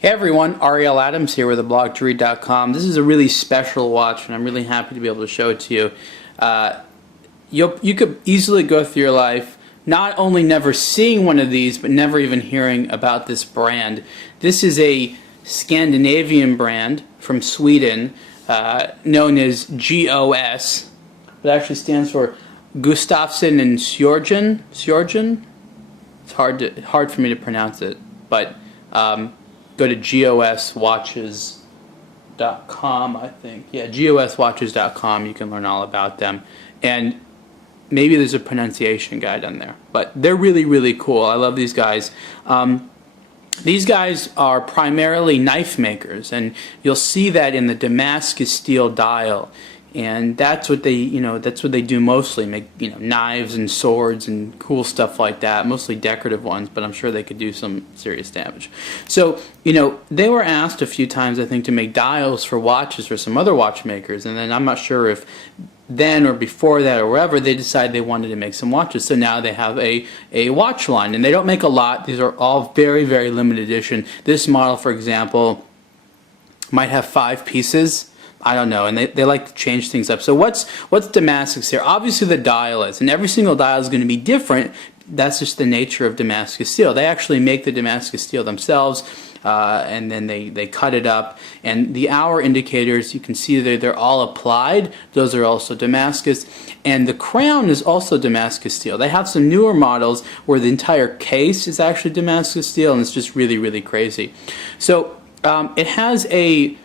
Hey everyone, Ariel Adams here with theblogtoread.com. This is a really special watch and I'm really happy to be able to show it to you. You could easily go through your life not only never seeing one of these but never even hearing about this brand. This is a Scandinavian brand from Sweden known as GoS. It actually stands for Gustafsson and Sjorgen. It's hard for me to pronounce it, but go to GoSwatches.com, I think. Yeah, GoSwatches.com. You can learn all about them. And maybe there's a pronunciation guide on there. But they're really, really cool. I love these guys. These guys are primarily knife makers, and you'll see that in the Damascus steel dial. And that's what they, that's what they do mostly, make, knives and swords and cool stuff like that, mostly decorative ones, but I'm sure they could do some serious damage. So, they were asked a few times, I think, to make dials for watches for some other watchmakers, and then I'm not sure if then or before that or wherever they decided they wanted to make some watches. So now they have a watch line, and they don't make a lot. These are all very, very limited edition. This model, for example, might have 5 pieces. I don't know, and they like to change things up. So what's Damascus here? Obviously the dial is, and every single dial is going to be different. That's just the nature of Damascus steel. They actually make the Damascus steel themselves, and then they cut it up. And the hour indicators, you can see they're all applied. Those are also Damascus. And the crown is also Damascus steel. They have some newer models where the entire case is actually Damascus steel, and it's just really, really crazy. So it has a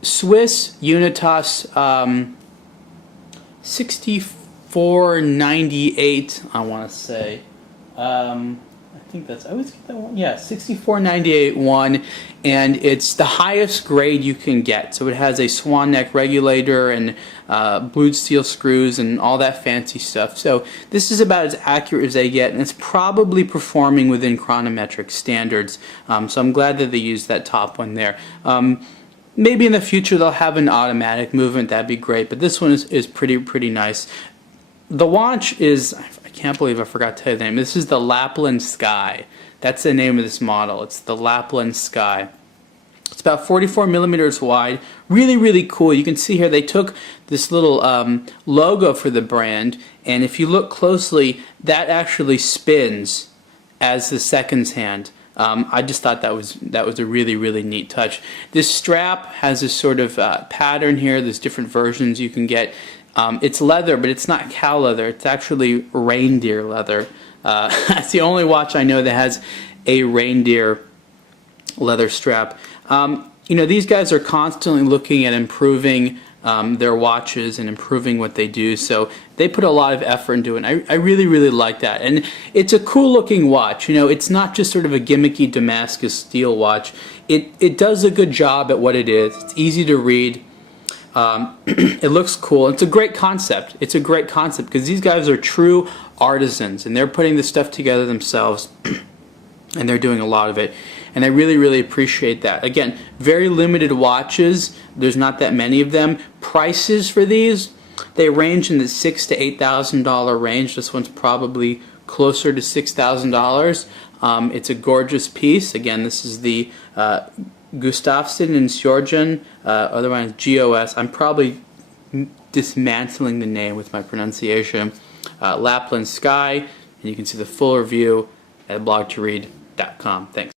Swiss Unitas 6498, I want to say. I think that's, I always get that one. Yeah, 6498 one, and it's the highest grade you can get. So it has a swan neck regulator and blued steel screws and all that fancy stuff. So this is about as accurate as they get, and it's probably performing within chronometric standards. So I'm glad that they used that top one there. Maybe in the future they'll have an automatic movement. That'd be great. But this one is pretty nice. The watch is, I can't believe I forgot to tell you the name. This is the Lapland Sky. That's the name of this model. It's the Lapland Sky. It's about 44 millimeters wide. Really, really cool. You can see here they took this little logo for the brand, and if you look closely, that actually spins as the seconds hand. I just thought that was a really, really neat touch. This strap has this sort of pattern here. There's different versions you can get. It's leather, but it's not cow leather. It's actually reindeer leather. That's the only watch I know that has a reindeer leather strap. These guys are constantly looking at improving their watches and improving what they do, so they put a lot of effort into it. I really, really like that, and it's a cool looking watch. It's not just sort of a gimmicky Damascus steel watch. It does a good job at what it is. It's easy to read. It looks cool. It's a great concept. It's a great concept because these guys are true artisans, and they're putting this stuff together themselves, and they're doing a lot of it. And I really, really appreciate that. Again, very limited watches. There's not that many of them. Prices for these, they range in the $6,000 to $8,000 range. This one's probably closer to $6,000. It's a gorgeous piece. Again, this is the Gustafsson and Sjorgen, otherwise GOS. I'm probably dismantling the name with my pronunciation. Lapland Sky, and you can see the full review at blogtoread.com. Thanks.